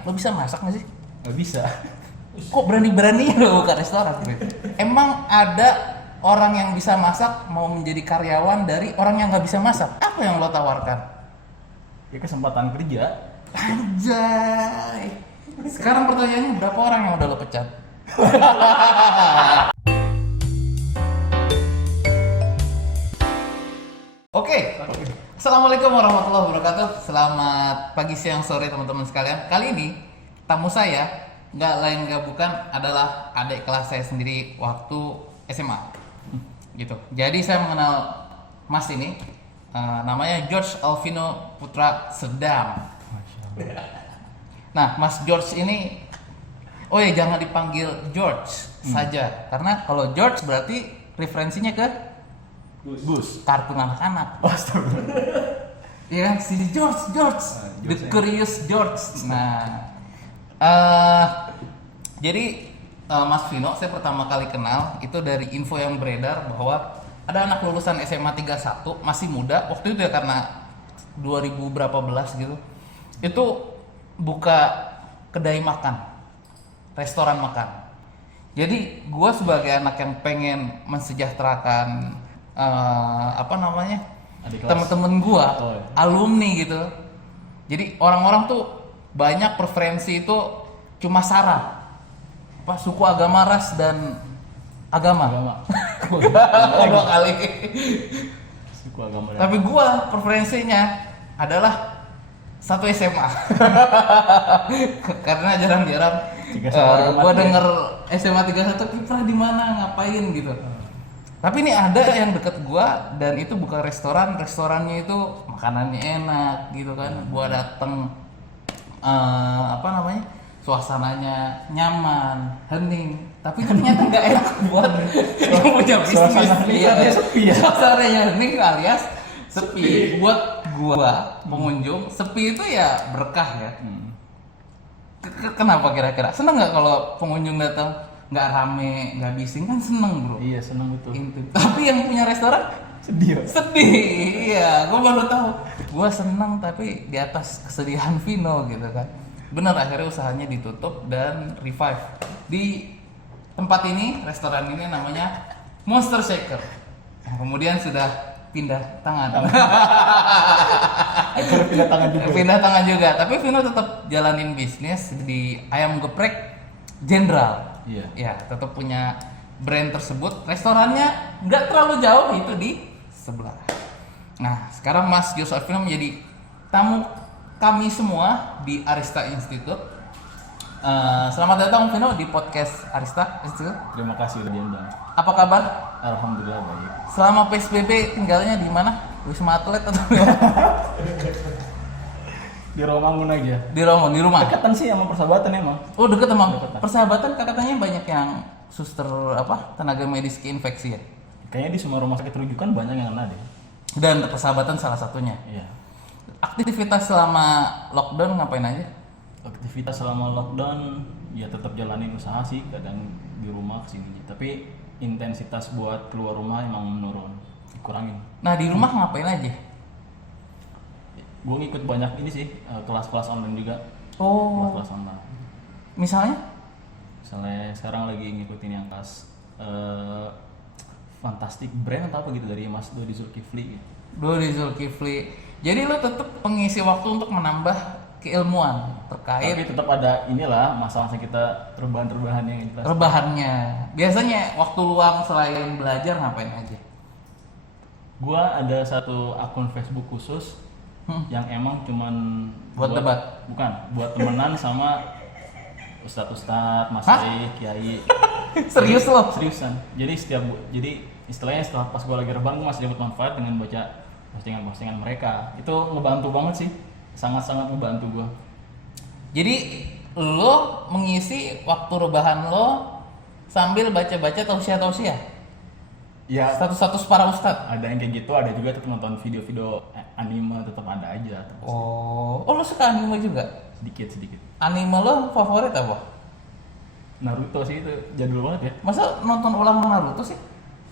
lo bisa masak nggak sih? Nggak bisa. Kok berani-berani lo buka restoran? Emang ada orang yang bisa masak mau menjadi karyawan dari orang yang nggak bisa masak? Apa yang lo tawarkan? Ya kesempatan kerja. Anjay. Sekarang pertanyaannya berapa orang yang udah lo pecat? Oke. Assalamualaikum warahmatullahi wabarakatuh. Selamat pagi, siang, sore teman-teman sekalian. Kali ini tamu saya nggak lain nggak bukan adalah adik kelas saya sendiri waktu SMA. Gitu. Jadi saya mengenal Mas ini, namanya George Alvino Putra Sedam. Nah, Mas George ini, oh ya jangan dipanggil George saja, karena kalau George berarti referensinya ke Bus. kartun anak-anak. Oh, astagfirullah. Iya kan, si George, The Curious George. Nah, jadi Mas Vino saya pertama kali kenal itu dari info yang beredar bahwa ada anak lulusan SMA 31 masih muda waktu itu ya, karena 2000 berapa belas gitu, itu buka kedai makan, restoran makan. Jadi gue sebagai anak yang pengen mensejahterakan temen-temen gue, alumni gitu. Jadi orang-orang tuh banyak preferensi itu cuma sara, suku, agama, ras, dan agama. Dua kali. Suku, agama. Tapi gua preferensinya adalah satu SMA. Karena jarang-jarang gua denger SMA 31 kiprah di mana, ngapain gitu. Tapi ini ada yang deket gua dan itu bukan restoran, restorannya itu makanannya enak gitu kan. Gua dateng suasananya nyaman, hening, tapi ternyata nggak enak buat yang punya bisnis. Suasananya hening alias sepi. Buat gua pengunjung, sepi itu ya berkah ya. Kenapa kira-kira? Seneng nggak kalau pengunjung datang nggak rame, nggak bising, kan seneng bro? Iya, seneng betul. Tapi yang punya restoran sedih. Iya, gua baru tahu. Gua seneng tapi di atas kesedihan Vino gitu kan. Bener, akhirnya usahanya ditutup dan revive di tempat ini. Restoran ini namanya Monster Shaker, kemudian sudah pindah tangan. Pindah tangan juga, tapi Vino tetap jalanin bisnis di ayam geprek Jenderal. Iya. Ya, tetap punya brand tersebut. Restorannya nggak terlalu jauh, itu di sebelah. Nah, sekarang Mas George Alvino menjadi tamu kami semua di Arista Institute. Selamat datang Vino di podcast Arista Institute. Terima kasih udah diundang. Apa kabar? Alhamdulillah baik. Selama PSBB tinggalnya di mana? Wisma Atlet atau Di Romangun aja. di rumah? Dekatan sih sama Persahabatan emang. Oh, deket emang. Deketan. Persahabatan katanya banyak yang suster tenaga medis keinfeksi ya. Kayaknya di semua rumah sakit rujukan banyak yang kena deh. Dan Persahabatan salah satunya. Iya. Aktivitas selama lockdown ngapain aja? Aktivitas selama lockdown ya tetap jalanin usaha sih, kadang di rumah kesini. Tapi intensitas buat keluar rumah emang menurun, dikurangin. Nah, di rumah ngapain aja? Gue ngikut banyak ini sih, kelas-kelas online juga. Oh, Kelas-kelas online. misalnya? Misalnya sekarang lagi ngikutin yang kelas Fantastic Brand atau apa gitu dari Mas Dodi Zulkifli gitu. Dodi Zulkifli. Jadi lo tetap pengisi waktu untuk menambah keilmuan terkait Tapi tetap ada inilah masa-masa kita rebahan-rebahan yang jelas. rebahannya. Biasanya waktu luang selain belajar ngapain aja? Gua ada satu akun Facebook khusus yang emang cuman Buat debat? Bukan, buat temenan sama ustadz-ustadz, mas Hah? kiai. Serius lo? Seriusan. Jadi istilahnya setelah pas gua lagi rebahan, gua masih dapat manfaat dengan baca postingan-postingan mereka. Itu ngebantu banget sih. Sangat-sangat ngebantu gua. Jadi lo mengisi waktu rebahan lo sambil baca-baca tausiah-tausiah? Ya, Status-status para ustadz? ada yang kayak gitu, ada juga tetap nonton video-video anime, tetap ada aja. Oh, lo suka anime juga? Sedikit. Anime lo favorit apa? Naruto sih itu jadul banget ya. Masa nonton ulang Naruto sih?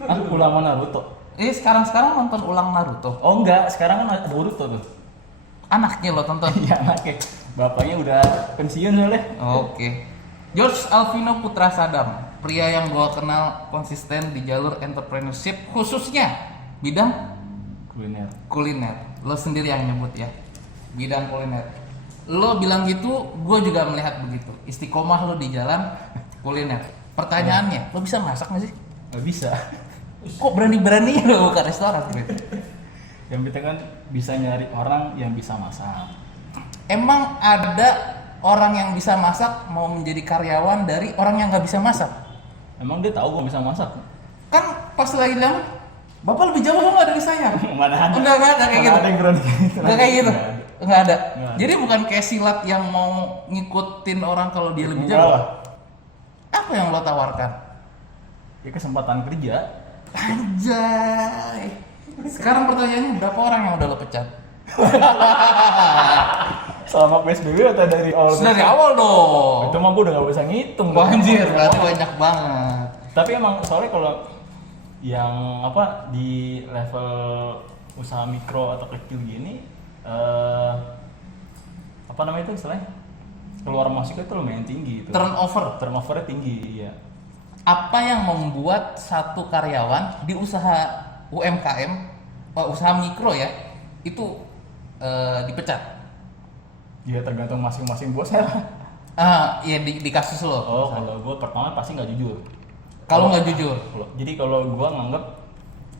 Aku ulama Naruto. Sekarang nonton ulang Naruto. Oh enggak, sekarang kan ada Boruto tuh. Anaknya lo tonton? Iya, anaknya. Bapaknya udah pensiun soalnya. Oke. George Alvino Putra Sadam, pria yang gua kenal konsisten di jalur entrepreneurship khususnya bidang kuliner. Lo sendiri yang nyebut ya, bidang kuliner. Lo bilang gitu, gue juga melihat begitu. Istiqomah lo di jalan kuliner. Pertanyaannya, lo bisa masak nggak sih? Gak bisa. Kok berani-berani lo buka restoran? Yang penting kan bisa nyari orang yang bisa masak. Emang ada orang yang bisa masak mau menjadi karyawan dari orang yang nggak bisa masak? Emang dia tahu gue bisa masak? Kan pas lagi bilang, Bapak lebih jauh nggak dari saya? Mana ada? Enggak ada kayak gitu. Ada yang berani kayak gitu. Enggak kayak gitu. Nggak ada. Enggak ada. Nggak ada. Jadi bukan kayak silat yang mau ngikutin orang kalau dia lebih Enggak jauh. lah. Apa yang lo tawarkan? Ya kesempatan kerja. Anjay. Sekarang pertanyaannya berapa orang yang udah lo pecat? Selama PSBB atau dari awal? Dari awal dong. Itu mah gue udah gak bisa ngitung. Wah, anjir, berarti banyak banget. Tapi emang soalnya kalau yang apa di level usaha mikro atau kecil gini, apa namanya itu istilahnya? Keluar masuknya itu lumayan tinggi itu. Turnovernya tinggi, iya. Apa yang membuat satu karyawan di usaha UMKM, usaha mikro ya, itu dipecat? Ya tergantung masing-masing bos ya. Iya di kasus lo. Oh, kalau gue pertama pasti nggak jujur. Kalau nggak jujur, Jadi kalau gue nganggep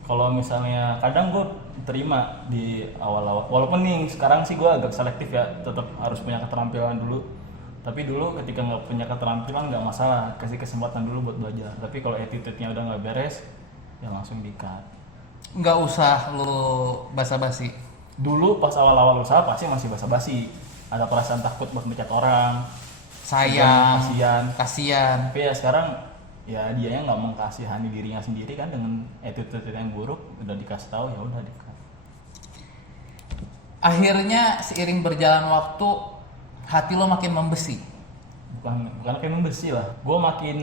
kalau misalnya kadang gue terima di awal-awal, walaupun nih sekarang sih gue agak selektif ya, tetap harus punya keterampilan dulu. Tapi dulu ketika nggak punya keterampilan nggak masalah, kasih kesempatan dulu buat belajar. Tapi kalau attitude-nya udah nggak beres, ya langsung di-cut. nggak usah lo basa-basi. Dulu pas awal-awal usaha pasti masih basa-basi, ada perasaan takut buat mencat orang, Sayang, kasihan. kasihan. Tapi ya sekarang ya dia yang nggak mengkasihani dirinya sendiri kan dengan attitude yang buruk, udah dikasih tahu ya udah di-cut. Akhirnya seiring berjalan waktu, hati lo makin membesi. Bukan kayak membesi lah, gue makin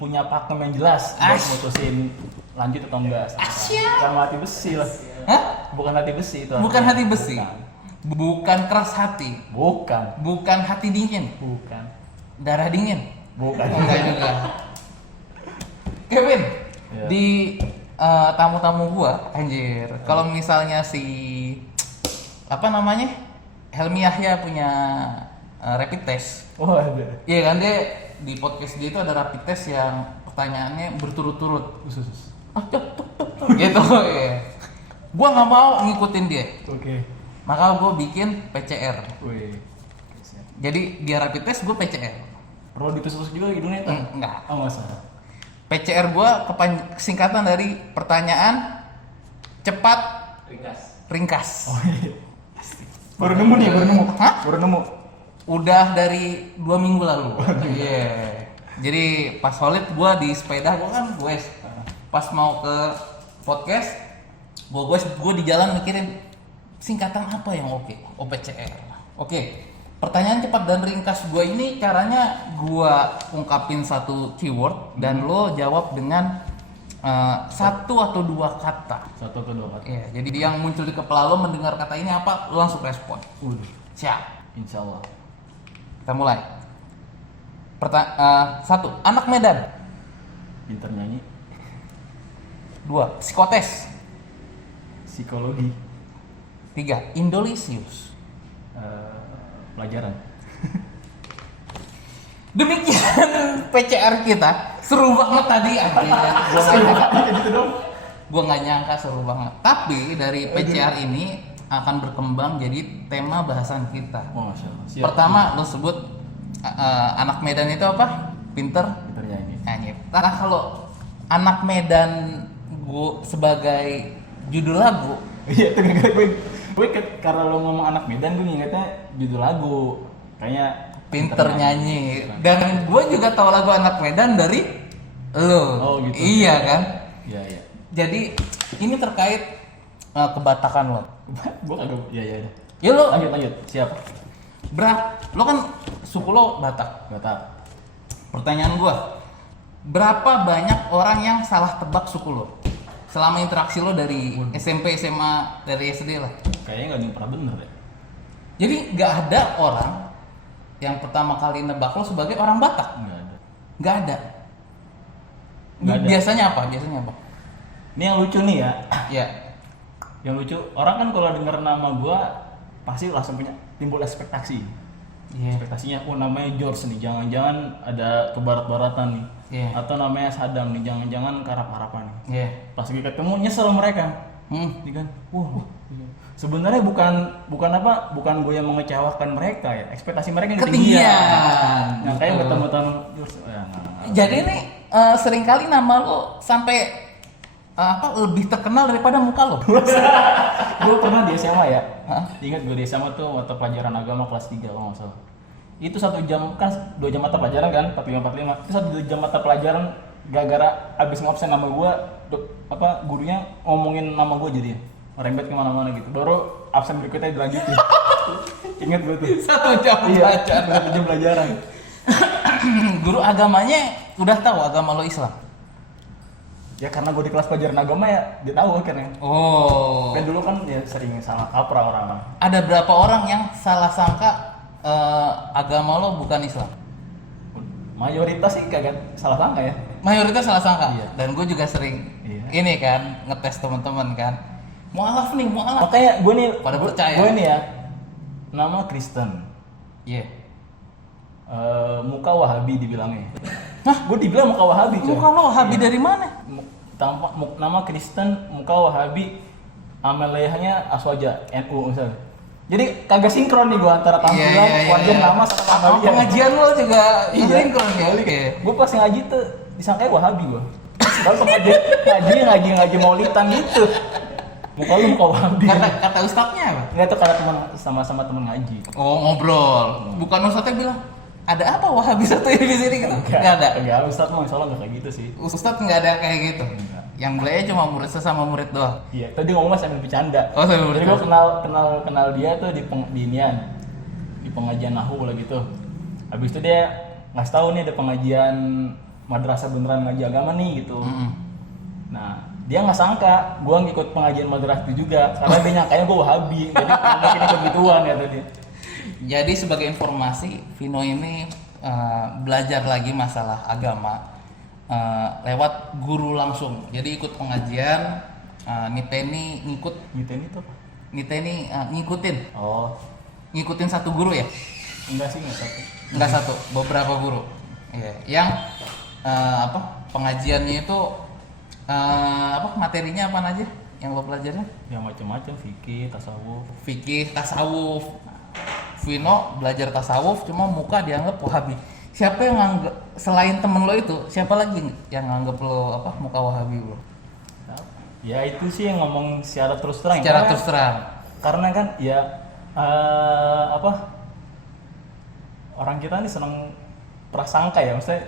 punya pakem yang jelas buat Ash. mutusin lanjut atau enggak. Bukan hati besi lah. Hah? Bukan hati besi itu. Bukan hati besi. Bukan. Bukan keras hati. Bukan. Bukan hati dingin. Bukan. Darah dingin. Bukan. Enggak juga. Kevin, Ya. di tamu-tamu gua, anjir. Kalau misalnya si apa namanya? Helmi Yahya punya rapid test. Oh ada. Iya kan, dia di podcast dia itu ada rapid test yang pertanyaannya berturut-turut. Khusus. Gitu ya. Gua nggak mau ngikutin dia. Oke. Maka gua bikin PCR. Wih. Jadi dia rapid test, gua PCR. Perlu ditusuk juga hidungnya itu? Enggak. Oh masa? PCR gua singkatan dari pertanyaan cepat ringkas. Oh iya. Baru nemu nih, baru nemu. Hah? Baru nemu. Udah dari 2 minggu lalu. Iya. Jadi pas solid gua di sepeda gua kan goes. Pas mau ke podcast gua di jalan mikirin singkatan apa yang oke. OPCR. Oke. Pertanyaan cepat dan ringkas gua ini caranya gua ungkapin satu keyword dan lo jawab dengan satu atau dua kata. Satu atau dua kata. Iya, jadi yang muncul di kepala lo mendengar kata ini apa, lo langsung respon. Udah. Siap. Insya Allah. Kita mulai. Satu, anak Medan. Pinter nyanyi. 2, psikotes. Psikologi. 3, Indolisius. Pelajaran. Demikian PCR kita. Seru banget tadi Gua nggak nyangka seru banget. Tapi dari PCR ini akan berkembang jadi tema bahasan kita. Oh, Masya Allah. Siap. Pertama lo sebut anak Medan itu apa? Pinter. Pinter nyanyi. Nyanyi. Nah kalau anak Medan gua sebagai judul lagu, Iya, itu gue karena lo ngomong anak Medan, gue ngingetnya judul lagu. Kayaknya pinter nyanyi. Dan gue juga tahu lagu anak Medan dari lo. Oh gitu. Iya kan? Iya, iya. Jadi ini terkait kebatakan lo. Gue kagak. Iya, iya. Ya lo, Lanjut. Siap. lo kan suku lo Batak. Batak. Pertanyaan gue, berapa banyak orang yang salah tebak suku lo? Selama interaksi lo dari SMP, SMA, dari SD lah. Kayaknya nggak ada yang pernah bener ya. Jadi nggak ada orang yang pertama kali nebak lo sebagai orang Batak. Nggak ada. Nggak ada. Nggak ada. Biasanya apa? Biasanya apa? Ini yang lucu nih ya. Ya. Yang lucu, orang kan kalau denger nama gua pasti langsung punya timbul ekspektasi. Iya. Ekspektasinya, oh namanya George nih, jangan-jangan ada kebarat-baratan nih. Iya. Atau namanya Saddam nih, jangan-jangan karap-harapan nih. Iya. Pas kita ketemu nyesel mereka. Iya kan? Wah. Sebenarnya bukan apa? Bukan gue yang mengecewakan mereka ya. Ekspektasi mereka yang Ketinggian. Nah, kayak Betul. ketemu George. Jadi ini seringkali nama lo sampai lebih terkenal daripada muka lo. Gue pernah di SMA ya. Hah? Ingat gue di SMA tuh mata pelajaran agama kelas 3 kalau nggak salah. Itu 1 jam kan 2 jam mata pelajaran kan 45. Itu 1 jam mata pelajaran gara-gara abis ngabsen nama gue gurunya ngomongin nama gue jadi rembet kemana-mana gitu. Baru absen berikutnya dilanjutin. Ingat gue tuh. 1 jam Iya, belajar. 1 jam pelajaran. Guru agamanya udah tahu agama lo Islam. Ya karena gue di kelas pelajaran agama ya dia tahu akhirnya. Oh. Kan dulu kan ya sering salah kaprah orang. Ada berapa orang yang salah sangka agama lo bukan Islam? Mayoritas sih kagak salah sangka ya. Mayoritas salah sangka. Iya. Dan gue juga sering Iya. ini kan ngetes teman-teman kan. Mualaf nih, mualaf. Makanya gue nih Pada percaya. Gue nih ya nama Kristen. Iya. Muka Wahabi dibilangnya. Hah? Gue dibilang muka Wahabi coy. Muka lo Habib dari mana? Nama Kristen, muka Wahabi, amaliyahnya Aswaja, NU misalnya. Jadi kagak sinkron nih gue antara tampilan, wajah, nama sama amaliyah. Pengajian lo juga Iya. sinkron ya. Oke. Gue pas ngaji tuh disangka Wahabi gue. Padahal pengajian ngaji maulidan gitu. Muka lu muka Wahabi. Kata ustadznya apa? Nggak tuh karena teman sama teman ngaji. Oh, ngobrol. Bukan ustadznya bilang, ada apa Wahabi satu ini di sini gitu? Nggak ada. Enggak, Ustadz mah insya Allah nggak kayak gitu sih. Ustadz nggak ada kayak gitu. Enggak. Yang beliau cuma murid sesama murid doang. Iya, tadi ngomong sambil bercanda. Oh, sambil Jadi bercanda. gue kenal dia tuh di inian, di pengajian nahu lah gitu. Habis itu dia ngasih tahu nih ada pengajian madrasah beneran ngaji agama nih gitu. Nah, dia nggak sangka gue ngikut pengajian madrasah itu juga karena dia nyangkanya gue Wahabi. Jadi mungkin ikut gituan ya tadi. Jadi sebagai informasi, Vino ini belajar lagi masalah agama lewat guru langsung. Jadi ikut pengajian, Niteni ngikut, Ngiten itu apa? Niteni ngikutin, Oh, ngikutin satu guru ya? enggak sih enggak satu. Enggak satu, beberapa guru. Iya. Yang pengajiannya itu materinya apa aja? Yang lo pelajarin? Yang macam-macam fikih, tasawuf. Fikih, tasawuf. Vino belajar tasawuf, cuma muka dianggap Wahabi. Siapa yang nganggap selain temen lo itu? Siapa lagi yang nganggap lo muka Wahabi bro? Ya itu sih yang ngomong secara terus terang. Secara Karena- terus terang. Karena kan ya orang kita nih seneng prasangka ya, maksudnya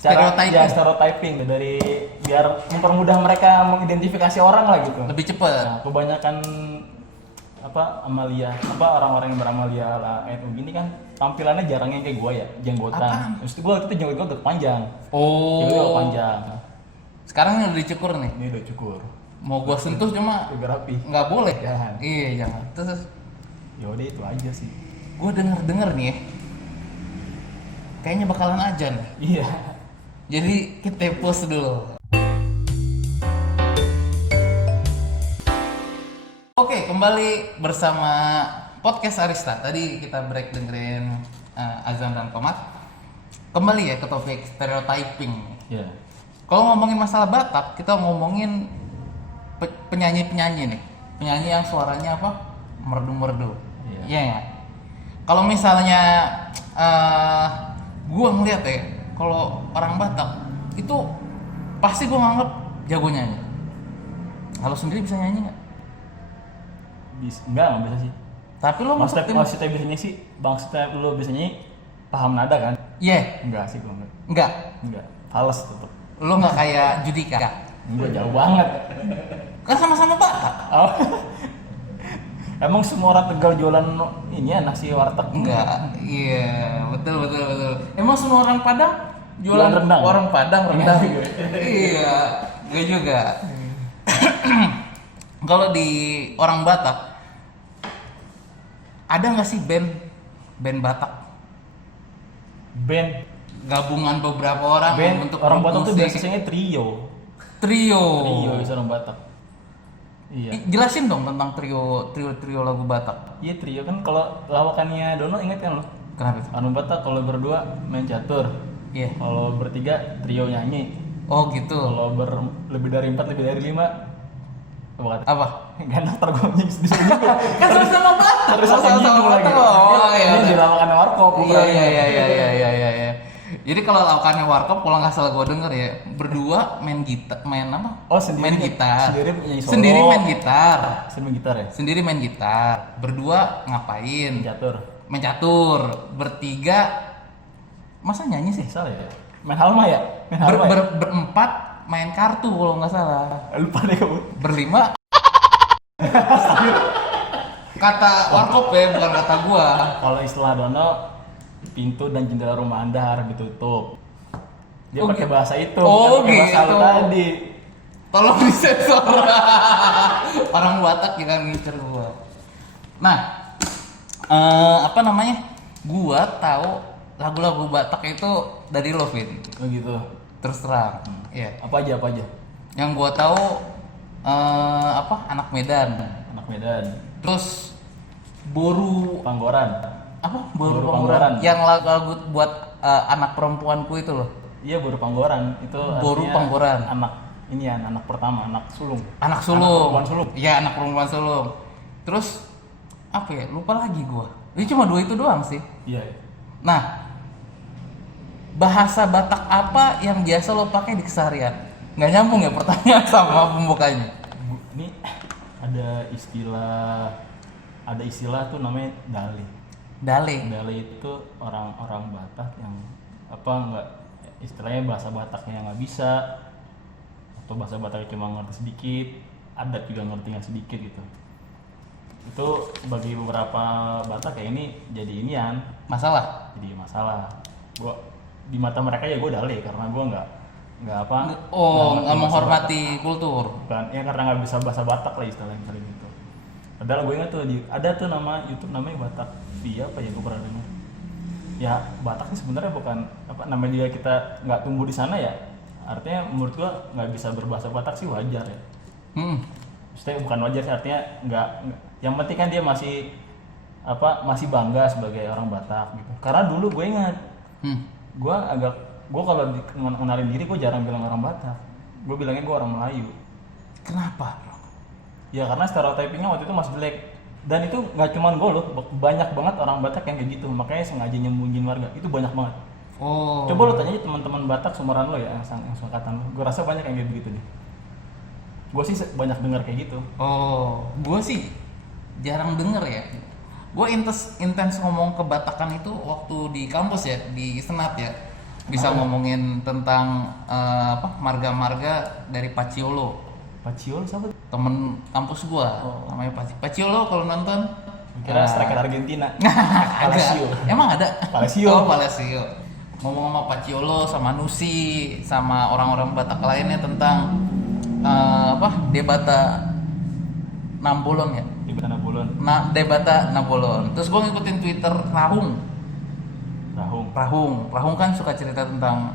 stereotyping dari biar mempermudah mereka mengidentifikasi orang lah gitu. Lebih cepet. Nah, kebanyakan amalia orang-orang yang beramalia lah NU gini kan tampilannya jarang yang kayak gue ya, jenggotan. Apaan? Maksud gue itu jenggot gue agak panjang. Oh. Jenggot agak panjang. Sekarang ini udah dicukur nih. Ini udah cukur. Mau gua sentuh cuma Agak rapi. nggak boleh. Jangan. Iya jangan. Terus Ya udah itu aja sih. gua denger nih ya. Kayaknya bakalan ajan. Iya. Jadi kita pause dulu. Oke, kembali bersama podcast Arista. Tadi kita break dengerin azan dan qomat. Kembali ya ke topik stereotyping. Iya. Kalau ngomongin masalah Batak, kita ngomongin penyanyi-penyanyi nih. Penyanyi yang suaranya merdu-merdu. Iya. Iya ya. Kalau misalnya gua ngeliat ya, kalau orang Batak itu pasti gua nganggep jago nyanyi. Kalau sendiri bisa nyanyi nggak? Enggak bisa sih. Tapi lo masuk tim? Maksudnya biasanya sih, maksudnya lu biasanya paham nada kan? Iya. Enggak sih gua enggak. Enggak. Enggak. Fales tetep. Lo nggak kayak Judika. Enggak jauh banget. Kan sama-sama Batak. Oh. Emang semua orang Tegal jualan ini ya nasi warteg? Enggak. Iya, betul. Emang semua orang Padang jualan Jualan rendang? Orang Padang rendang. Iya. Iya, gue juga. Kalau di orang Batak Ada nggak sih band Batak? Band Gabungan beberapa orang untuk orang Batak tuh musik. biasanya trio. Trio. Trio bisa orang Batak. Iya. Jelasin dong tentang trio lagu Batak. Iya trio kan kalau lawakannya Dono inget kan lo? Kenapa itu? Orang Batak kalau berdua main catur. Iya. Kalau bertiga trio nyanyi. Oh gitu. Kalau lebih dari 4, lebih dari 5 apa kata? Apa? Gak naftar gue di sini juga. Kan sama-sama Batak. Terus Sama-sama lagi. Batak. Oh iya. Ini di lawakan warkop bukan. Iya. Jadi kalau lawakannya Warkop kalau nggak salah gue denger ya, berdua main gitar, main apa? Oh, sendiri. Main gitar. Sendiri nyanyi solo. Sendiri main gitar. Sendiri gitar ya? Sendiri main gitar. Berdua ngapain? Catur. Main catur. Bertiga masa nyanyi sih? Salah ya? Main halma ya? Main halma ya? Berempat main kartu kalau nggak salah. Lupa deh kamu. Berlima kata Warkop ya, bukan kata gua. Kalau istilah Dono, pintu dan jendela rumah Anda harus ditutup. Dia Oh, pakai gitu. bahasa itu, Oh, bukan pakai bahasa gitu. lu tadi. Tolong disensor. Orang Batak jangan ngincer gua. Nah, apa namanya? Gua tahu lagu-lagu Batak itu dari lo, Vin. Oh gitu. Terus terang. Iya. Apa aja? Yang gua tahu apa? Anak Medan. Anak Medan, Terus Boru Panggoran. apa? Boru Boru Panggoran. Panggoran. Yang lagu buat anak perempuanku itu loh. Iya, Boru Panggoran. Itu Boru artinya Panggoran. Anak ini ya, anak pertama, anak sulung. Anak sulung. perempuan sulung. Iya, anak perempuan sulung. Terus apa ya? Lupa lagi gua. Ini cuma dua itu doang sih. Iya. Nah, bahasa Batak apa yang biasa lo pakai di keseharian? Nggak nyambung ya pertanyaan sama pembukanya. Ini ada istilah tuh namanya dale. Dale. Dale itu orang-orang Batak yang apa nggak istilahnya bahasa Bataknya nggak bisa, atau bahasa Bataknya cuma ngerti sedikit, adat juga ngertinya sedikit gitu. Itu bagi beberapa Batak kayak ini jadi inian, Masalah? jadi masalah. Gua di mata mereka ya gue dale karena gue nggak apa. Oh, ngerti nggak bahasa menghormati kultur. bukan ya karena nggak bisa bahasa Batak lah istilahnya kali gitu. Padahal gue ingat tuh ada tuh nama YouTube namanya Batak Via apa ya, gue pernah dengar. Ya Batak sih sebenarnya bukan apa, namanya juga kita nggak tumbuh di sana ya, artinya menurut gue nggak bisa berbahasa Batak sih wajar ya. Maksudnya bukan wajar sih, artinya nggak yang penting kan dia masih bangga sebagai orang Batak gitu. Karena dulu gue ingat gue kalau kenalin diri gue jarang bilang orang Batak, gue bilangnya gue orang Melayu. Kenapa? Ya karena stereotypingnya waktu itu masih jelek, dan itu nggak cuma gue loh, banyak banget orang Batak yang kayak gitu, makanya sengaja nyembunyiin warga, itu banyak banget. Oh. Coba lo tanya aja teman-teman Batak seumuran lo ya, yang seangkatan lo, gue rasa banyak yang kayak begitu deh. Gue sih banyak dengar kayak gitu. Oh, gue sih jarang denger ya. Gue intens ngomong kebatakan itu waktu di kampus ya, di Senat ya. Bisa ngomongin tentang marga-marga dari Paciolo. Paciolo siapa? Temen kampus gua, namanya Paciolo kalau nonton. Kira striker Argentina. Ada. Palacio. Emang ada? Palacio. Oh, Palacio. Ngomong sama Paciolo, sama Nusi, sama orang-orang Batak lainnya tentang Debata Nambolon ya. Di Betana Bulon. Debata Nabolon. Terus gue ngikutin Twitter Rahung kan suka cerita tentang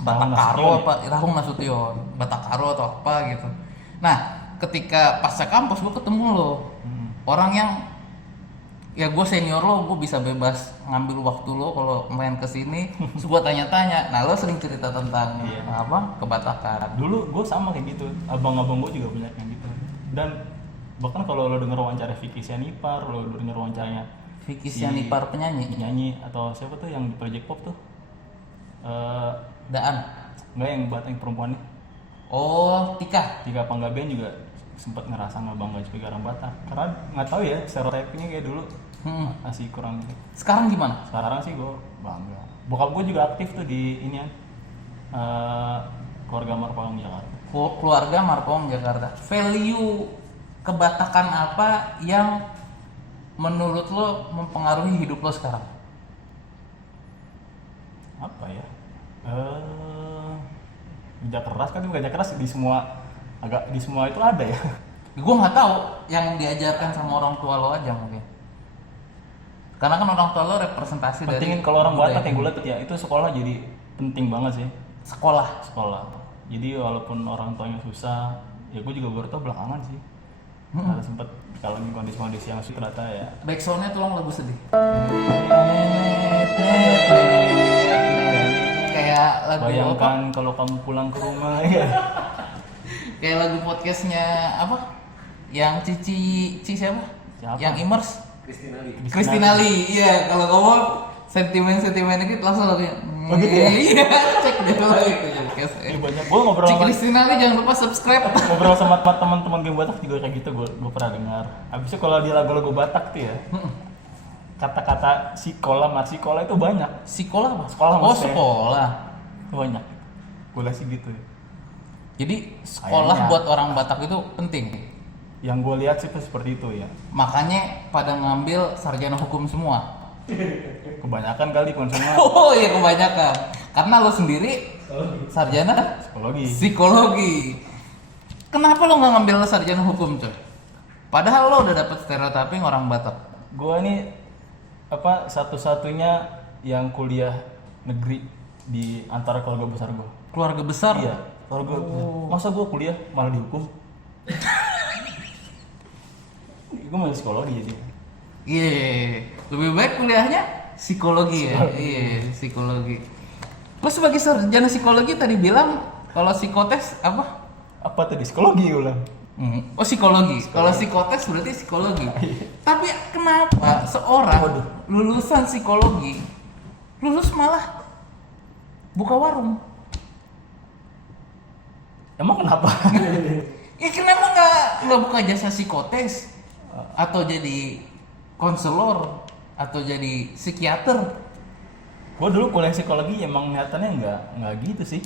Rahung Batakaro Nasution apa Rahung Nasution, Batakaro atau apa gitu. Nah, ketika pasca kampus gue ketemu lo, orang yang ya gue senior lo, gue bisa bebas ngambil waktu lo kalau main kesini. Terus gue tanya-tanya. Nah, lo sering cerita tentang kebatakan. Dulu gue sama kayak gitu, abang-abang gue juga banyak yang gitu. Dan bahkan kalau lo denger wawancara Vicky Sianipar, lo denger wawancaranya Vicky Sianipar penyanyi atau siapa tuh yang di Project Pop tuh, Daan. enggak yang Batak yang perempuannya, Oh, Tika. Panggabean juga sempat ngerasa nggak bangga sebagai orang Batak karena nggak tahu ya stereotipnya kayak dulu masih kurang. Sekarang gimana? Sekarang sih gue bangga. Bokap gue juga aktif tuh di inian keluarga Marpalong Jakarta. Keluarga Marpong Jakarta. Value kebatakan apa yang menurut lo mempengaruhi hidup lo sekarang? Apa ya? Kerja keras kan, kerja keras di semua itu ada ya. Gue nggak tahu yang diajarkan sama orang tua lo aja mungkin. Karena kan orang tua lo representasi dari Pentingin kalau orang budaya. Batak yang gue lihat ya, itu sekolah jadi penting banget sih. Sekolah. Jadi walaupun orang tuanya susah, ya gue juga baru tau belakangan sih. Karena sempet kalau kondisi-kondisi yang susah ternyata ya. Backsoundnya tolong lagu sedih. Kayak lagu apa? Bayangkan kalau kamu pulang ke rumah ya. Kayak lagu podcastnya apa? Yang Cici siapa? Siapa? Yang Imers? Kristinali. Kristinali. Iya, kalau ngomong sentimen dikit langsung lagi. Oh gitu ya? Iya, cek dulu itu podcast. Ya, banyak gue ngobrol Cik sama Kristinali jangan lupa subscribe. ngobrol sama teman-teman game Batak juga kayak gitu, gue pernah dengar. Habisnya kalau di lagu-lagu Batak tuh ya, kata-kata sikola itu banyak. Sekolah apa? Sekolah Oh, maksudnya. sekolah. Itu banyak. Gue lihat sih gitu ya. Jadi sekolah Kayaknya. buat orang Batak itu penting. Yang gue lihat sih tuh seperti itu ya. Makanya pada ngambil sarjana hukum semua. Kebanyakan kali konsennya Oh iya kebanyakan. Karena lo sendiri sarjana psikologi. psikologi. Kenapa lo nggak ngambil sarjana hukum coy? Padahal lo udah dapet stereotyping orang Batak. Gue ini apa satu-satunya yang kuliah negeri di antara keluarga besar gue. Keluarga besar. Iya, keluarga besar. Masa gue kuliah malah dihukum? Gue mau psikologi jadi. Iya. Lebih baik kuliahnya psikologi ya. Iya, psikologi. Lo sebagai sarjana psikologi tadi bilang kalau psikotes apa? Apa tadi psikologi ulang? Oh psikologi. Kalau psikotes berarti psikologi. Tapi kenapa seorang lulusan psikologi lulus malah buka warung? Emang kenapa? Ya kenapa nggak buka jasa psikotes atau jadi konselor atau jadi psikiater? Gue dulu kuliah psikologi emang niatannya nggak gitu sih.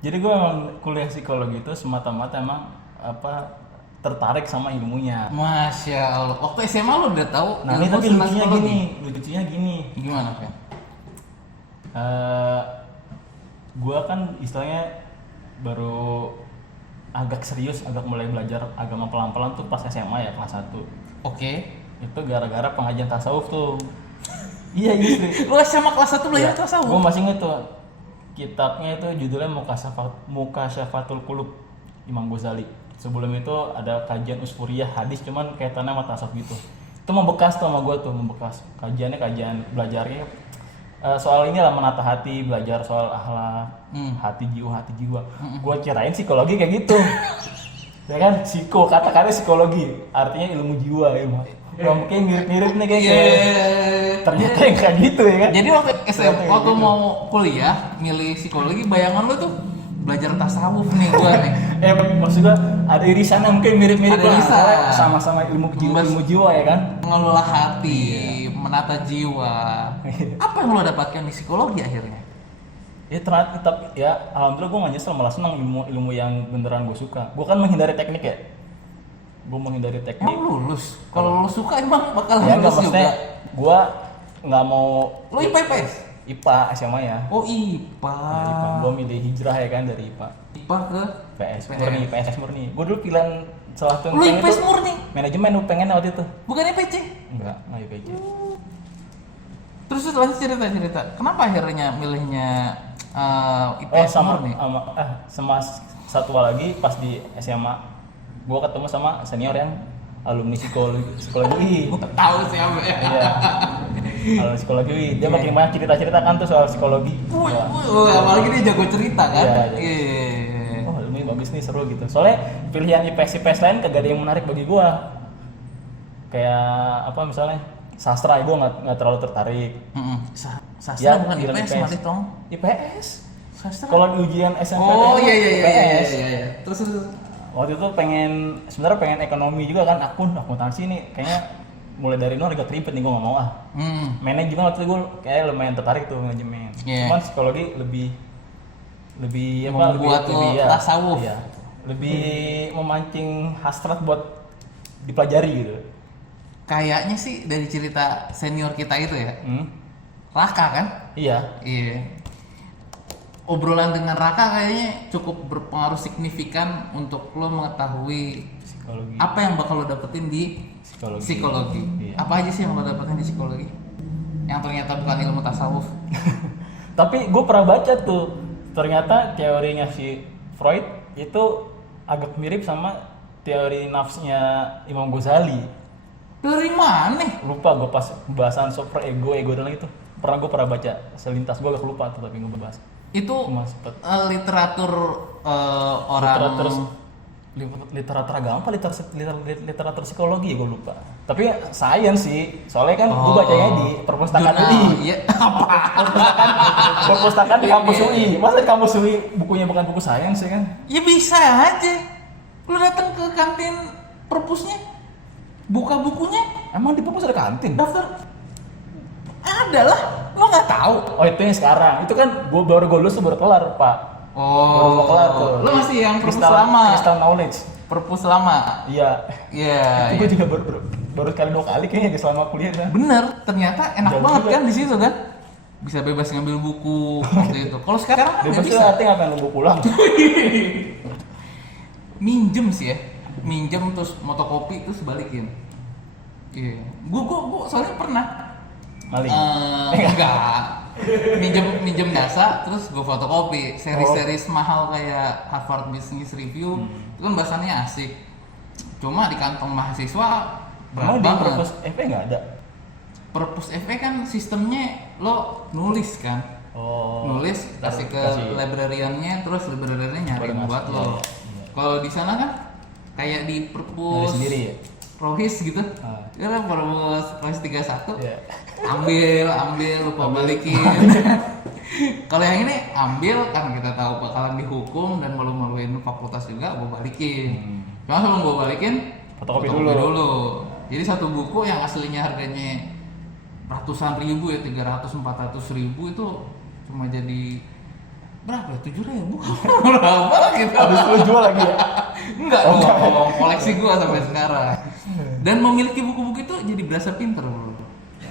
Jadi gue emang kuliah psikologi itu semata-mata emang apa tertarik sama ilmunya. Masya Allah. Waktu SMA lo udah tahu Nah ini ilmu tapi tentang lucunya psikologi? gini. Gimana Fen? Gue kan istilahnya baru agak serius, agak mulai belajar agama pelan-pelan tuh pas SMA ya kelas 1. Oke. Itu gara-gara pengajian tasawuf tuh. Iya istri. Lo SMA kelas 1 belajar tasawuf? Gue masih inget tuh kitabnya itu judulnya Mukasyafatul Qulub Imam Ghazali. Sebelum itu ada kajian usfuriyah hadis cuman kaitannya sama tasawuf gitu. Itu membekas tuh sama gue tuh, membekas. Kajiannya kajian belajarnya soal ini lah menata hati, belajar soal akhlak, hati jiwa. Gue kirain psikologi kayak gitu. Ya kan, kata-kata psikologi artinya ilmu jiwa ilmu. Ya mungkin mirip-mirip nih kayaknya. Ternyata yang kayak gitu ya kan. Jadi waktu SMA, waktu mau kuliah milih psikologi, bayangan lo tuh belajar tasawuf nih gua nih. Maksudnya ada irisannya mungkin mirip-mirip Ada irisan. lah. Sama-sama ilmu jiwa ya kan. Mengelola hati, menata jiwa. Apa yang lo dapatkan di psikologi akhirnya? Ya ternyata tetap ya alhamdulillah gue gak nyesel, malah senang ilmu yang beneran gue suka. Gue kan menghindari teknik ya. Gue menghindari teknik. Emang lulus? Kalau lo suka emang bakal Ya nggak lulus maksudnya juga? gue nggak mau Lo IPA IPS? IPA SMA ya. Oh IPA. IPA. Gue milih hijrah ya kan dari IPA. IPA ke PS murni, PSS murni. Gue dulu pilihan salah satu yang Lo pengen IPS itu murni? manajemen gue pengen waktu itu. Bukan IPC? Enggak IPJ. Terus lanjut cerita. Kenapa akhirnya milihnya Oh IPS sama murni? sama satu lagi pas di SMA gue ketemu sama senior yang alumni psikologi. Tahu siapa ya? Iya. Alumni psikologi. Dia makin banyak cerita-cerita kan tuh soal psikologi. Wah. Apalagi dia jago cerita kan? Iya, Iya. Oh ini bagus nih, seru gitu. Soalnya pilihan IPS lain kagak ada yang menarik bagi gua. Kayak apa misalnya sastra, gua nggak terlalu tertarik. Sastra Ya, bukan pilihan IPS, Mati Tong. IPS. Sastra. Kalau di ujian SMP Oh iya IPS. iya. Terus Waktu itu sebenarnya pengen ekonomi juga kan, akuntansi nih kayaknya mulai dari nol agak ribet nih, gua nggak mau ah. Manajemen waktu itu gua kayak lumayan tertarik tuh manajemen. Iya. Cuman psikologi lebih membuat lo tasawuf. Iya. Lebih memancing hasrat buat dipelajari gitu. kayaknya sih dari cerita senior kita itu ya, Hmm? Raka kan? Iya. Iya. Obrolan dengan Raka kayaknya cukup berpengaruh signifikan untuk lo mengetahui Psikologi. Apa yang bakal lo dapetin di psikologi? Iya. Apa aja sih yang lo dapetin di psikologi? Yang ternyata bukan ilmu tasawuf. Tapi gue pernah baca tuh, ternyata teorinya si Freud itu agak mirip sama teori nafsnya Imam Ghazali. Dari mana? Lupa gue pas pembahasan super ego dan itu. Gue pernah baca selintas, gue agak lupa tuh tapi gue bahas. Itu Cuma sempet. literatur orang Literatur agama apa literatur psikologi ya gue lupa. Tapi sains sih, soalnya kan gue bacanya di perpustakaan jurnal. UI. Iya, apa? Perpustakaan di kampus UI. Masa di kampus UI bukunya bukan buku sains ya kan? Ya bisa aja. Lu datang ke kantin perpusnya, buka bukunya, Emang di perpus ada kantin? daftar. Ada lah, lo nggak tahu. Oh itu yang sekarang. Itu kan gue baru lulus tuh baru kelar pak. Baru mau kelar tuh. Lo masih yang perpus lama. Crystal knowledge. Perpus lama. Iya. Iya. Itu gue juga baru sekali 2 kali kayaknya di selama kuliah kan. Bener, ternyata enak Jauh banget juga. kan di situ kan. Bisa bebas ngambil buku waktu itu. Kalau sekarang kan nggak Bebas tuh bisa. artinya ngapain nunggu pulang? Minjem sih ya, minjem terus motokopi terus balikin. Iya. Gua soalnya pernah. Maling. Enggak. Minjem jasa terus gue fotokopi seri-seri mahal kayak Harvard Business Review. Itu kan bahasannya asik. Cuma di kantong mahasiswa berat Emang di banget. perpus FP nggak ada? Perpus FE kan sistemnya lo nulis kan. Oh. Nulis kasih ke librariannya, terus librariannya nyariin Baru buat ngasih, lo. iya. Kalau di sana kan kayak di Nyari perpus sendiri ya? Rohis gitu. Ah. Ya kan perpus Rohis 31. Iya. Ambil lupa balikin. Kalau yang ini ambil kan kita tahu bakalan dihukum dan malu-maluin fakultas juga, gue balikin. Cuma sebelum gue balikin, Fotokopi dulu. Jadi satu buku yang aslinya harganya ratusan ribu ya, 300-400 ribu itu cuma jadi berapa ya? 7.000. Berapa gitu? Habis lu jual lagi ya? Enggak dong, koleksi gua sampai sekarang. Dan memiliki buku-buku itu jadi berasa pinter bro.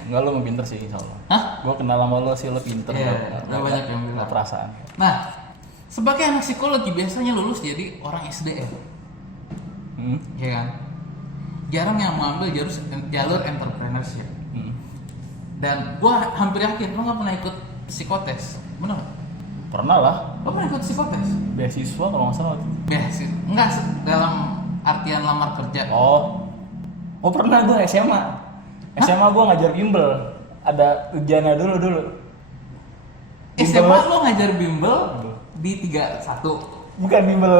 Enggak, lu mau pinter sih insya Allah. Hah? Gua kenal sama lu sih, lu pinter. Iya, udah banyak yang bilang. Nggak perasaan. Nah, sebagai anak psikologi biasanya lulus jadi orang SDM, ya kan? Jarang yang mengambil jalur entrepreneurship. Dan gua hampir yakin lo nggak pernah ikut psikotes, bener nggak? Pernah lah, Lo pernah ikut psikotes? beasiswa kalau nggak salah. Beasiswa? Enggak, dalam artian lamar kerja. Oh pernah gue SMA. SMA gue ngajar bimbel. Ada ujiannya dulu. SMA lo ngajar bimbel di 31. Bukan bimbel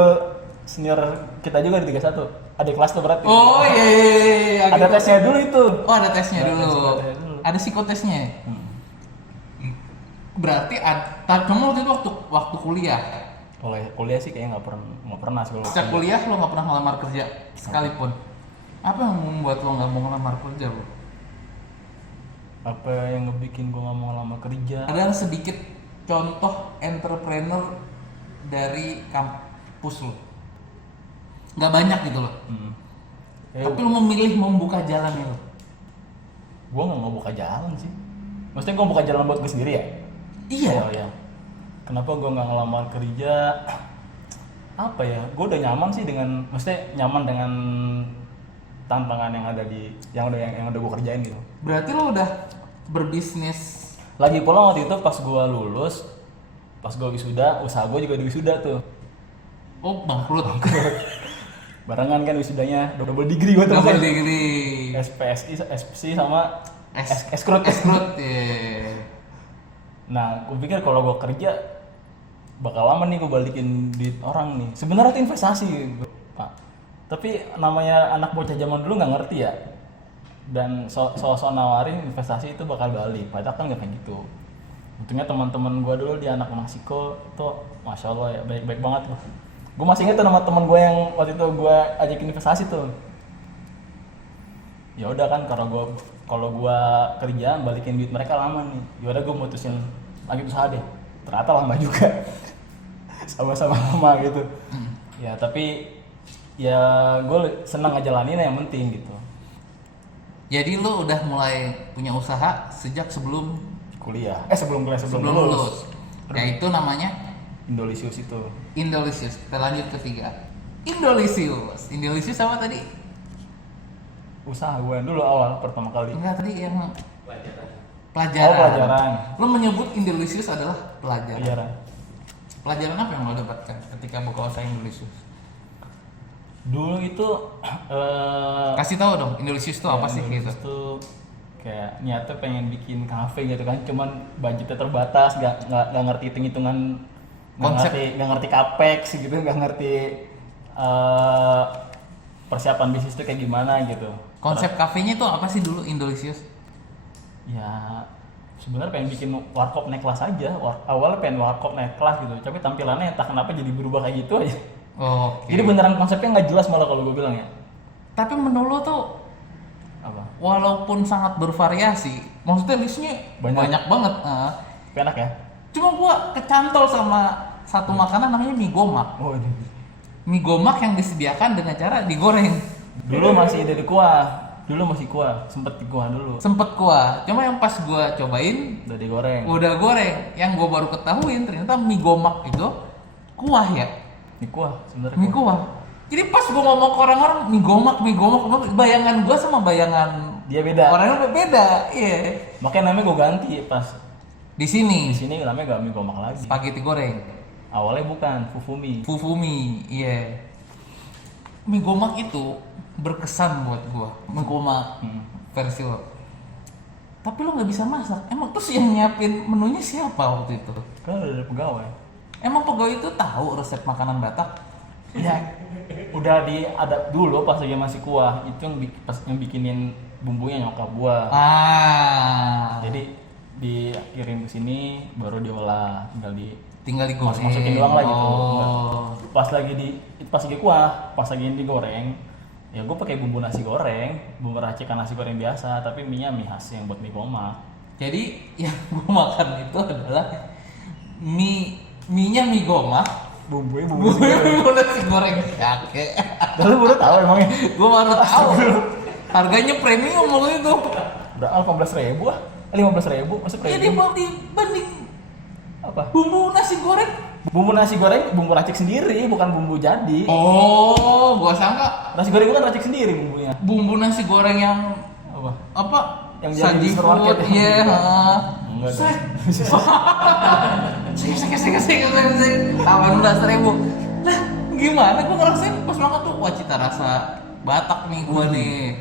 senior kita juga di 31. Adik kelas tuh berarti. Oh iya. Ada tesnya dulu itu. Oh ada tesnya Ada dulu. tesnya dulu. Ada psikotesnya. Berarti kamu waktu itu waktu kuliah. Kalau kuliah sih kayaknya nggak pernah sih kalau Sejak kuliah lo nggak pernah ngelamar kerja sekalipun. Apa yang membuat lo nggak mau ngelamar kerja bro? Apa yang ngebikin gue nggak mau ngelamar kerja? Ada sedikit contoh entrepreneur dari kampus lo. Nggak banyak gitu loh. Tapi lo memilih membuka jalan itu. Gue nggak mau buka jalan sih. Maksudnya gue buka jalan buat gue sendiri ya? Iya. Oh, iya. Kenapa gue nggak ngelamar kerja? Apa ya? Gue udah nyaman sih maksudnya nyaman dengan tantangan yang ada yang udah gue kerjain gitu. Berarti lo udah berbisnis. Lagi pula waktu itu pas gue lulus, pas gue wisuda, usaha gue juga di wisuda tuh. Oh bangkrut. Barengan kan wisudanya, double degree gue tuh. Double degree. SPSI, SPSI sama Eskrut. Eskrut ya. Nah, gue pikir kalau gue kerja bakal lama nih gue balikin duit orang nih. Sebenarnya itu investasi, Pak. Tapi namanya anak bocah zaman dulu nggak ngerti ya. Dan so nawarin investasi itu bakal balik. Padahal kan nggak kayak gitu. Untungnya teman-teman gue dulu di anak Meksiko itu, masya Allah ya, baik-baik banget tuh. Gue masih inget tuh nama teman gue yang waktu itu gue ajakin investasi tuh. Ya udah kan kalau gue kerja balikin duit mereka lama nih. Ya udah gue mutusin lagi usaha deh. Ternyata lama juga. Sama-sama lama gitu. Ya tapi ya gue senang ngejalanin yang penting gitu. Jadi lo udah mulai punya usaha sejak sebelum Kuliah. Sebelum lulus. Yaitu namanya Indolisius itu. Indolisius. Kita lanjut ketiga. Indolisius apa tadi? Usaha gue dulu awal pertama kali. Enggak, tadi yang Pelajaran. pelajaran. Oh, pelajaran. Lo menyebut Indolisius adalah pelajaran. Pelajaran. Pelajaran apa yang lo dapatkan ketika buka usaha Indolisius? Dulu itu Kasih tahu dong, Indolisius itu apa sih gitu? Itu kayak niatnya pengen bikin kafe gitu kan, cuman budgetnya terbatas, nggak ngerti hitung-hitungan, Konsep. nggak ngerti capex gitu, nggak ngerti persiapan bisnis itu kayak gimana gitu. Konsep kafenya itu apa sih dulu Indolisius? Ya sebenarnya pengen bikin warkop naik kelas aja. Awalnya pengen warkop naik kelas gitu, tapi tampilannya entah kenapa jadi berubah kayak gitu aja. Oke. Jadi beneran konsepnya nggak jelas malah kalau gue bilang ya. Tapi menu lo tuh Apa? walaupun sangat bervariasi, maksudnya listnya banyak banget. Tapi enak ya? Cuma gua kecantol sama satu makanan namanya mie gomak. Oh ini. Mie gomak yang disediakan dengan cara digoreng. Dulu masih dari kuah. Dulu masih kuah, sempet di kuah dulu. Sempet kuah, cuma yang pas gua cobain Udah digoreng. udah goreng. Yang gua baru ketahuin ternyata mie gomak itu kuah ya. Ini kuah sebenarnya. Mie kuah. Jadi pas gua ngomong ke orang-orang mie gomak, bayangan gua sama bayangan Dia beda. orangnya beda. Iya. Makanya namanya gue ganti pas Di sini di sini namanya gak mie gomak lagi. spaghetti goreng. Awalnya bukan fufumi. Fufumi, iya. Mie gomak itu berkesan buat gua. Mie gomak versi lo. Tapi lo nggak bisa masak. Emang terus yang nyiapin menunya siapa waktu itu? Kan udah ada pegawai. Emang pegawai itu tahu resep makanan Batak? Ya, udah diadap dulu pas lagi masih kuah. Itu pas yang bikinin bumbunya nyokap gua. Jadi dikirim ke sini baru diolah, Tinggal digoreng. masukin doang lah gitu. Oh. Pas lagi kuah, pas lagi digoreng, ya gue pakai bumbu nasi goreng, bumbu racikan nasi goreng biasa, tapi mie khas yang buat mie gomak. Jadi yang gua makan itu adalah mie-nya mie gomak, Bumbunya bumbu nasi goreng. bumbu nasi goreng kakek. Lalu baru tahu emangnya. Gua baru tahu. Harganya premium waktu itu. Udah 18.000 ah, 15.000 masih Iya premium. dia dibanding Apa? bumbu nasi goreng. Bumbu nasi goreng bumbu racik sendiri, bukan bumbu jadi. Oh, gua sangka Nasi goreng bukan racik sendiri bumbunya. bumbu nasi goreng yang Apa? apa? Yang jadi di Saji supermarket. food, iya. Enggak. Set. 18.000. Nah, gimana? Gua ngerasain pas makan tuh, wah cita rasa Batak nih gua nih.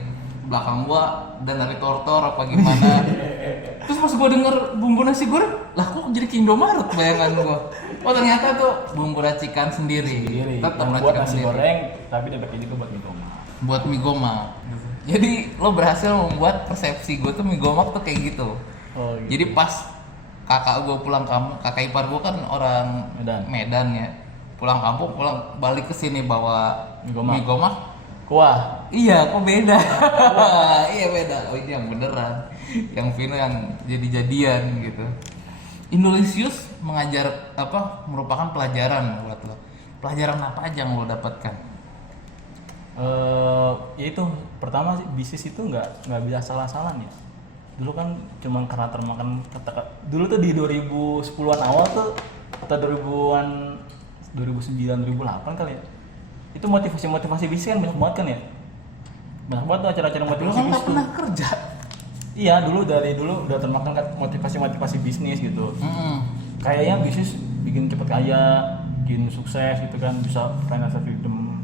Belakang gua dan dari tortor apa gimana. Terus pas gua denger bumbu nasi goreng, lah kok jadi ke Indomaret bayangan gua. Oh ternyata tuh bumbu racikan sendiri. Tetap Yang buat racikan nasi sendiri. goreng, tapi dipakai juga buat mie gomak. Buat mie gomak. Jadi lo berhasil membuat persepsi gue tuh mie gomak tuh kayak gitu. Oh, gitu. Jadi pas kakak gue pulang kampung, kakak ipar gue kan orang Medan. ya. Pulang kampung, balik ke sini bawa Mie gomak. mie gomak. Kuah. Iya, kok beda? Iya beda. Oh ini yang beneran. Yang Vino yang jadi-jadian gitu. Indolisius mengajar merupakan pelajaran buat lo. Pelajaran apa aja yang lo dapatkan? Ya itu pertama sih bisnis itu nggak bisa salah-salah ya. Dulu kan cuma karena termakan dulu tuh di 2010-an awal tuh atau 2000-an 2009 2008 kali ya. Itu motivasi bisnis kan banyak banget kan ya. Banyak banget tuh acara-acara Lo motivasi kan nggak bisnis. pernah kerja. Iya, dari dulu udah termakan kan motivasi bisnis gitu. Kayaknya bisnis bikin cepet kaya, bikin sukses gitu kan, bisa financial freedom.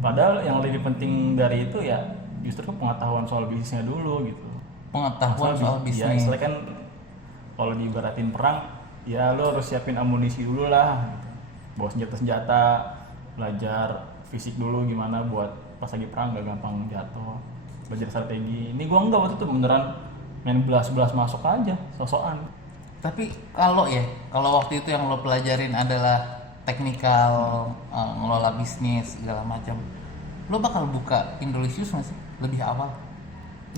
Padahal yang lebih penting dari itu ya justru pengetahuan soal bisnisnya dulu gitu. Pengetahuan soal Ya bisnis. istilahnya kan kalau diibaratin perang, ya lo harus siapin amunisi dulu lah. Bawa senjata-senjata, belajar fisik dulu gimana buat pas lagi perang gak gampang jatuh. Belajar strategi. Ini gua enggak waktu itu beneran main belas masuk aja, sosokan. Tapi kalau waktu itu yang lo pelajarin adalah teknikal ngelola bisnis segala macam, lo bakal buka Indolisius nggak sih lebih awal?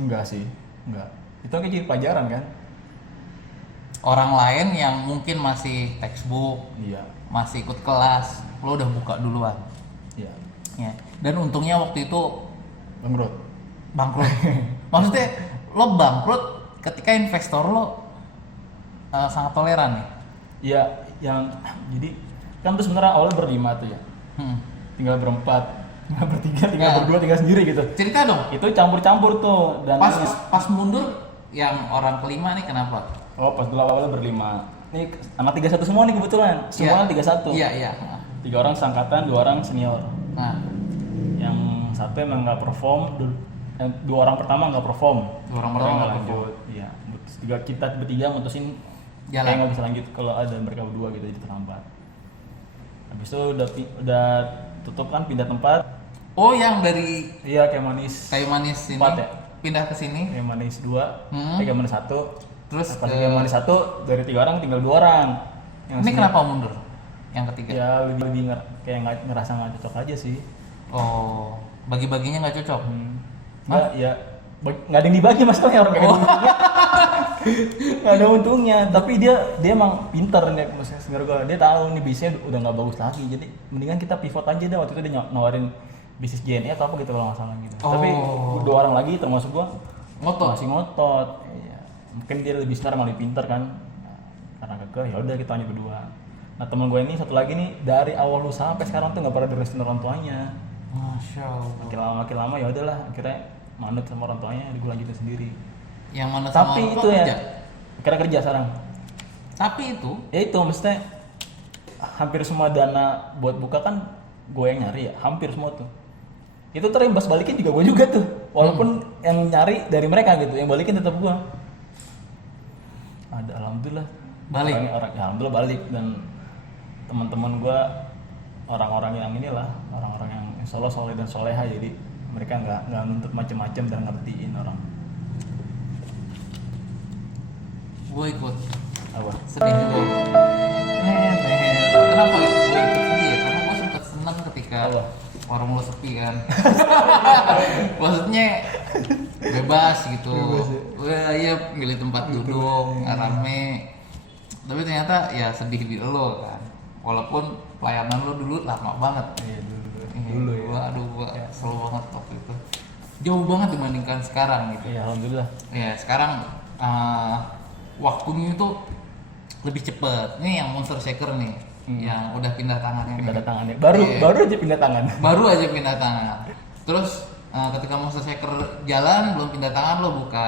Enggak sih, enggak. Itu kan jadi pelajaran kan? Orang lain yang mungkin masih textbook, Iya. masih ikut kelas, lo udah buka duluan. Iya. Ya. Dan untungnya waktu itu Bangkrut. bangkrut. Maksudnya lo bangkrut ketika investor lo sangat toleran ya. Iya, yang jadi kan tuh sebenarnya awalnya berlima tuh ya. tinggal berempat, tinggal bertiga, tinggal Ya. berdua, tinggal sendiri gitu. Cerita dong. Itu campur-campur tuh dan Pas mundur yang orang kelima nih kenapa? oh pas dulu awalnya berlima. Ini anak 31 semua nih kebetulan. Semua 31. Iya, iya. 3 orang seangkatan, 2 orang senior. Nah, Yang satu emang nggak perform, 2 orang pertama nggak perform. 2 orang pertama nggak lanjut. Iya, kita bertiga mutusin Jalan. kayak nggak bisa lanjut kalau ada mereka berdua gitu jadi terlambat. Habis itu udah tutup kan pindah tempat. oh yang dari Iya kayak manis. kayu manis ini 4 ya? pindah ke sini. Kayak manis 2, kayak manis 1. Terus Pas kayak manis 1 dari 3 orang tinggal 2 orang. Yang ini sini- kenapa mundur? Yang ketiga. Ya lebih kayak ngerasa nggak cocok aja sih. Oh, bagi-baginya nggak cocok. Ya nggak ada yang dibagi masalahnya orang kayak gitu. Nggak ada untungnya, tapi dia emang pinter nih maksudnya senior gua. Dia tahu nih bisnisnya udah nggak bagus lagi, jadi mendingan kita pivot aja deh. Waktu itu dia nawarin bisnis JNE atau apa gitu kalau nggak salah gitu. Tapi 2 orang lagi termasuk gua Ngotot. masih ngotot. Iya. Mungkin dia lebih sekarang lebih pinter kan. Karena kekeh ya udah kita lanjut berdua. Nah teman gue ini satu lagi nih dari awal usaha sampai sekarang tuh nggak pernah direstuin orang tuanya. Masya Allah. Makin lama ya udahlah akhirnya manut sama orang tuanya, gue lanjutin sendiri. Yang mana sama Tapi orang itu tua ya kerja? akhirnya kerja sekarang. Tapi itu Ya itu maksudnya hampir semua dana buat buka kan gue yang nyari ya, hampir semua tuh. Itu terimbas balikin juga gue juga tuh. Walaupun yang nyari dari mereka gitu, yang balikin tetap gue. Ada alhamdulillah Balik? ya alhamdulillah balik. Dan teman-teman gue orang-orang yang inilah, orang-orang yang insya Allah soleh dan soleha, jadi mereka nggak nuntut macam-macam dan ngertiin orang. gue ikut Apa? sedih juga. Kenapa gue ikut sedih ya? Karena gue sempet seneng ketika Apa? warung lo sepi kan. Maksudnya bebas gitu. Wah iya milih tempat duduk, nggak rame. Tapi ternyata ya sedih di lo kan. Walaupun pelayanan lo dulu lama banget. Iya dulu ya. Gua, aduh gua selalu banget waktu itu. Jauh banget dibandingkan sekarang gitu. Iya alhamdulillah. Ya sekarang waktunya itu lebih cepet. Nih yang Monster Shaker nih, yang udah pindah tangannya. Pindah nih. tangannya. Iya. Baru aja pindah tangan. Baru aja pindah tangan. Terus ketika Monster Shaker jalan belum pindah tangan lo buka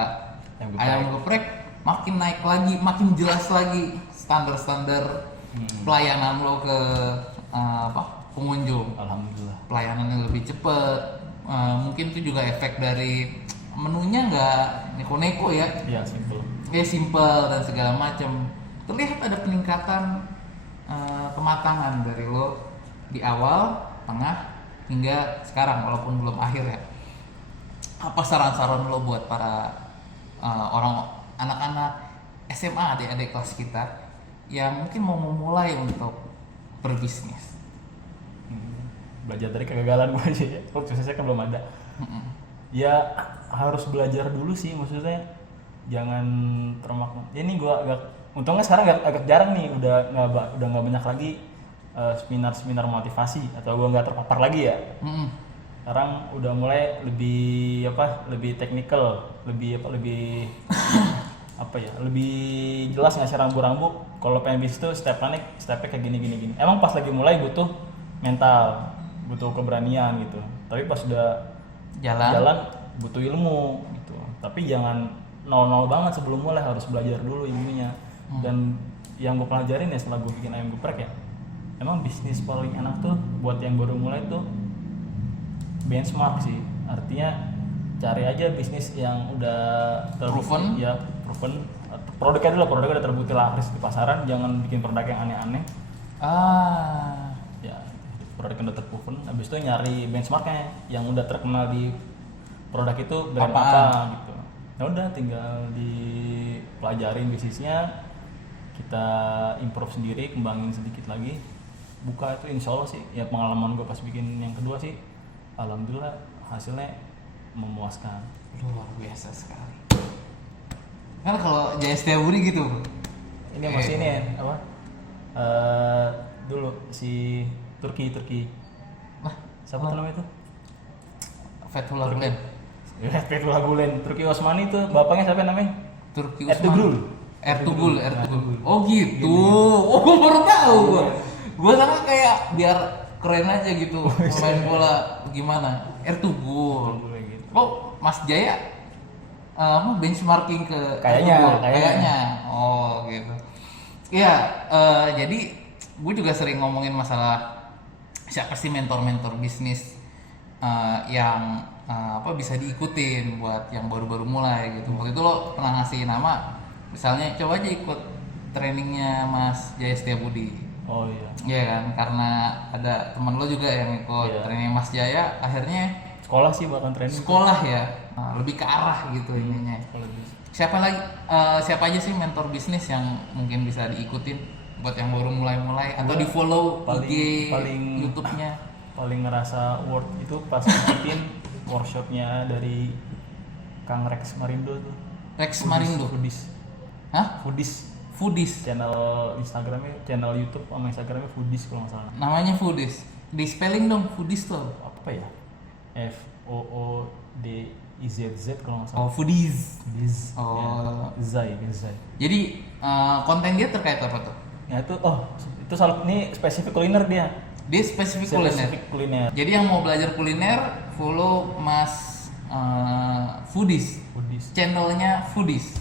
Ayam geprek. ayam geprek makin naik lagi, makin jelas lagi standar-standar pelayanan lo ke pengunjung. Alhamdulillah. Pelayanannya lebih cepet. Mungkin itu juga efek dari menunya nggak neko-neko ya. Iya simple. Ya simple dan segala macam. Terlihat ada peningkatan kematangan dari lo di awal, tengah hingga sekarang walaupun belum akhir ya. Apa saran-saran lo buat para anak-anak SMA, adik-adik kelas kita yang mungkin mau memulai untuk berbisnis? Belajar dari kegagalan gue aja ya. Kalau suksesnya kan belum ada. Ya harus belajar dulu sih, maksudnya jangan termakan. Ya ini gue untungnya sekarang agak jarang nih, udah nggak banyak lagi seminar motivasi atau gue nggak terpapar lagi ya. Sekarang udah mulai lebih teknikal, lebih lebih jelas ngasih rambu-rambu. Kalau pengen bisnis tuh stepnya kayak gini. Emang pas lagi mulai butuh mental, butuh keberanian gitu. Tapi pas udah jalan butuh ilmu gitu. Tapi jangan nol banget sebelum mulai, harus belajar dulu ilmunya. Dan yang gue pelajarin ya setelah gue bikin ayam geprek ya, emang bisnis paling enak tuh buat yang baru mulai tuh benchmark sih. Artinya cari aja bisnis yang udah Proven? Ya proven. Produknya udah terbukti laris di pasaran. Jangan bikin produk yang aneh-aneh. Ya produk yang udah terproven. Habis itu nyari benchmarknya yang udah terkenal di produk itu brand apa gitu. Ya udah tinggal dipelajarin bisnisnya, kita improve sendiri, kembangin sedikit lagi, buka. Itu insya Allah sih ya, pengalaman gue pas bikin yang kedua sih alhamdulillah hasilnya memuaskan. Luar biasa sekali. Kan kalau Jaya Setiabudi gitu. Ini masih ini ya, apa? Dulu si Turki. Wah, Siapa tuh namanya itu? Fethullah Gulen. Ya, Fethullah Gulen. Turki Osmani itu bapaknya siapa namanya? Turki Ertugrul. Ertugrul. Oh gitu. Oh gue baru tahu gue. Gue sangka kayak biar keren aja gitu main bola gimana air to goal. Gitu. Oh Mas Jaya benchmarking ke Kayaknya, air to goal? kayaknya. Oh gitu. Iya, jadi gue juga sering ngomongin masalah siapa sih mentor-mentor bisnis yang bisa diikutin buat yang baru-baru mulai gitu. Waktu itu lo pernah ngasih nama, misalnya coba aja ikut trainingnya Mas Jaya Setiabudi. Oh iya. Iya kan, karena ada teman lo juga yang ikut Iya. training Mas Jaya, akhirnya Sekolah sih bahkan training. sekolah ya, lebih ke arah gitu ininya. Kalau bisa. Siapa aja sih mentor bisnis yang mungkin bisa diikutin buat yang baru mulai-mulai atau di follow IG, YouTube-nya? Paling ngerasa worth itu pas ngikutin workshopnya dari Kang Rex Marindo tuh. Rex Marindo. Foodies. Hah? Foodies. Foodies. Channel Instagramnya, channel YouTube sama Instagramnya Foodies kalau nggak salah. Namanya Foodies. Di spelling dong Foodies tuh. Apa ya? FOODIZZ kalau nggak salah. Oh, Foodies. Foodies. Oh. Zai. Jadi konten dia terkait apa tuh? Ya itu salah, ini spesifik kuliner dia. Dia spesifik kuliner. Spesifik kuliner. Jadi yang mau belajar kuliner, follow Mas Foodies. Foodies. Channelnya Foodies.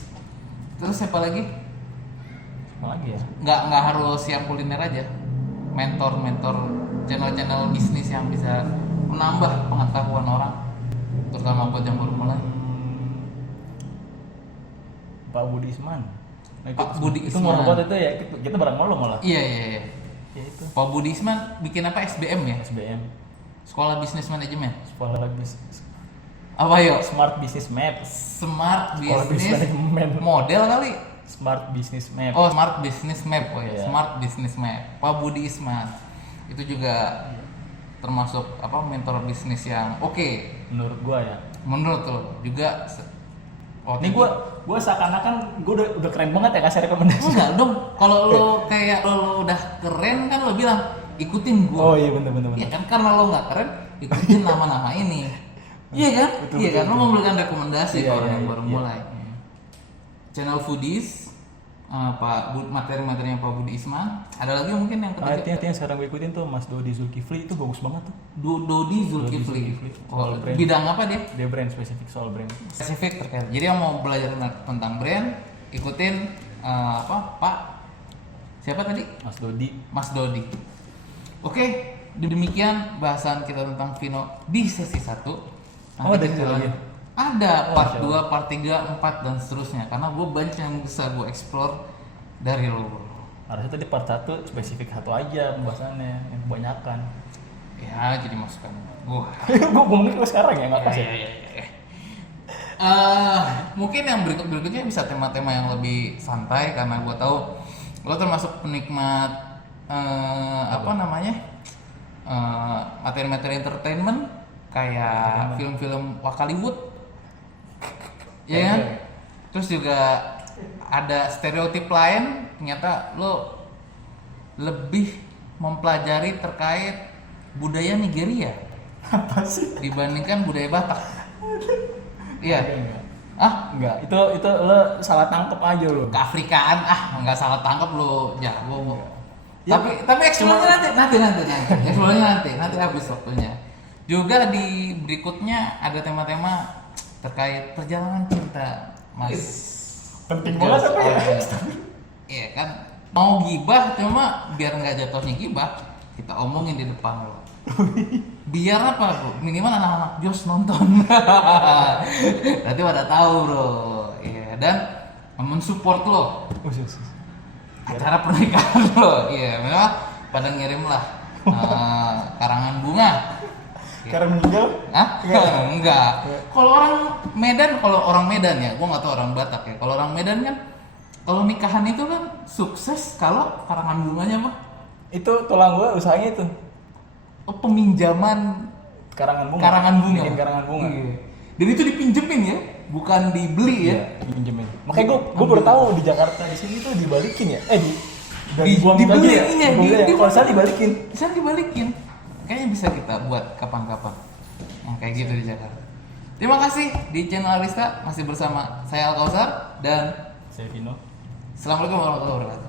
Terus siapa lagi? Apa lagi ya? Nggak harus yang kuliner aja. Mentor channel bisnis yang bisa menambah pengetahuan orang, terutama buat yang baru mulai. Pak Budi Isman. Nah, Pak Budi itu Isman. mau buat itu ya, kita bareng malu malah. Iya. Ya itu. Pak Budi Isman bikin apa, SBM ya? SBM. Sekolah Bisnis Manajemen. Sekolah bisnis. Apa yuk? Smart Business Map. Smart Sekolah Business Bisnis Manajemen. Model kali. Smart Business Map. Oh, Smart Business Map. Oh ya, Iya. Smart Business Map. Pak Budi Isman. Itu juga termasuk apa, mentor bisnis yang oke. Menurut gua ya. Menurut lo juga Ini gua seakan-akan gua udah keren banget ya kasih rekomendasi. enggak dong. Kalau lo kayak lo udah keren kan lo bilang ikutin gua. Oh iya bener. Iya kan, karena lo nggak keren ikutin nama-nama ini. Iya kan? Betul, Iya kan, betul. lo memberikan rekomendasi Iya, ke orang iya, yang baru iya. mulai. Channel Foodies, materi-materinya Pak Budi Isman. Ada lagi mungkin yang Ah, ketiga. itu yang sekarang gue ikutin tuh Mas Dodi Zulkifli, itu bagus banget tuh. Dodi Zulkifli. Zulkifli. Oh, Soal brand. bidang apa dia? Dia brand spesifik soal brand. Spesifik terkait. Jadi yang mau belajar tentang brand, ikutin Pak siapa tadi? Mas Dodi. Mas Dodi. Oke, demikian bahasan kita tentang Vino di sesi 1. Oh, ada sesi lagi? Ada Oh, part Masya Allah. 2, part 3, 4 dan seterusnya. Karena gue banyak yang bisa gue explore dari lo. Harusnya tadi part 1 spesifik satu aja pembahasannya, yang kebanyakan. Ya, jadi masukan gue. Gue ngomongin ke sekarang ya, nggak pas ya? Mungkin yang berikutnya bisa tema-tema yang lebih santai, karena gue tahu lo termasuk penikmat materi-materi entertainment kayak film-film Wakaliwood, ya kan? Terus juga ada stereotip lain, ternyata lo lebih mempelajari terkait budaya Nigeria Apa sih? dibandingkan budaya Batak. Iya. Enggak. Enggak. Itu lo salah tangkep aja lo. Keafrikaan nggak salah tangkap lo, jago. Ya, Tapi eksplornya nanti. Eksplornya nanti habis waktunya. Juga di berikutnya ada tema-tema terkait perjalanan cinta Mas. Penting banget apa ya? Iya kan, mau gibah cuma biar nggak jatuhnya gibah, kita omongin di depan lo. Biar apa bro? Minimal anak-anak Jos nonton. Nanti pada tahu bro. Iya, dan mensupport lo acara pernikahan lo. Iya, memang pada ngirim lah karangan bunga. Karena meninggal? Hah? Enggak. Kalau orang Medan ya, gua nggak tahu orang Batak ya. Kalau orang Medan kan, kalau nikahan itu kan sukses kalau karangan bunganya mah. Itu tulang gua usahanya itu. Oh, peminjaman Karangan bunga. karangan bunga. Bikin karangan bunga. Iya. Dan itu dipinjemin ya, bukan dibeli ya. Iya, dipinjemin. Makanya gua baru tahu di Jakarta di sini tuh dibalikin ya. Dibeli ya. Kalau saya dibalikin. Bisa dibalikin. Kayaknya bisa kita buat kapan-kapan yang kayak gitu di Jakarta. Terima kasih di channel Arista, masih bersama saya Al Kausar dan Saya Vino. Assalamualaikum warahmatullahi wabarakatuh.